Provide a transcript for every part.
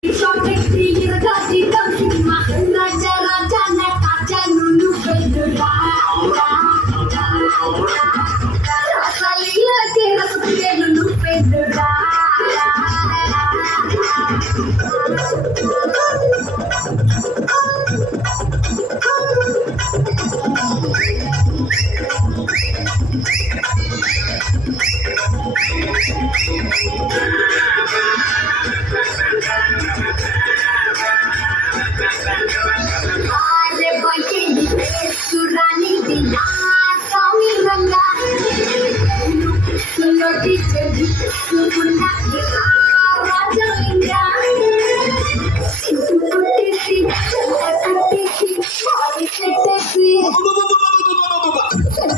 Raja Raja Nakaja Nunu Pedura Rasalila Kera Suke Nunu Pedura Surani Dina Kami Ranga Suloti Jadi Sukunda Raja Linda Sukutisi Cakatisi Moritesi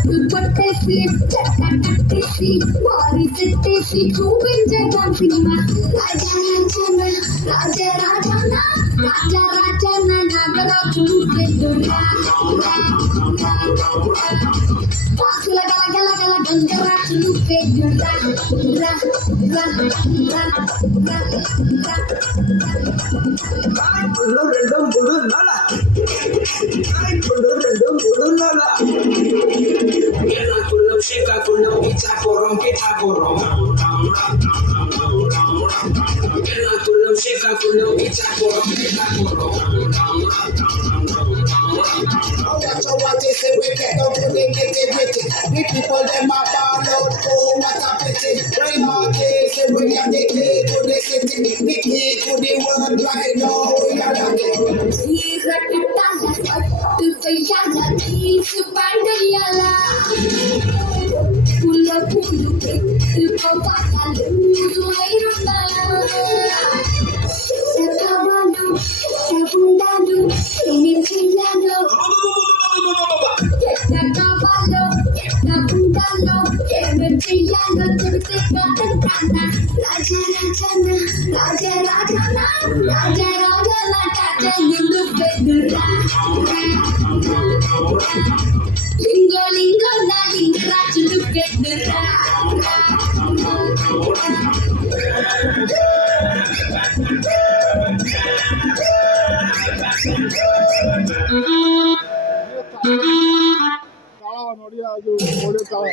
Sukutisi Cakatisi Moritesi Kubin Jagan Sima Raja Rajana Raja Rajana Raja Rajana Nagara Chupedura The people them a ball out, oh what a pity. Bring all this, we are the key to the city, the key to the world right now. We are the Lingo lingo na linga chulu pedra ತಾಳ ನೋಡಿ ಅದು ಓಡಿತಾಳ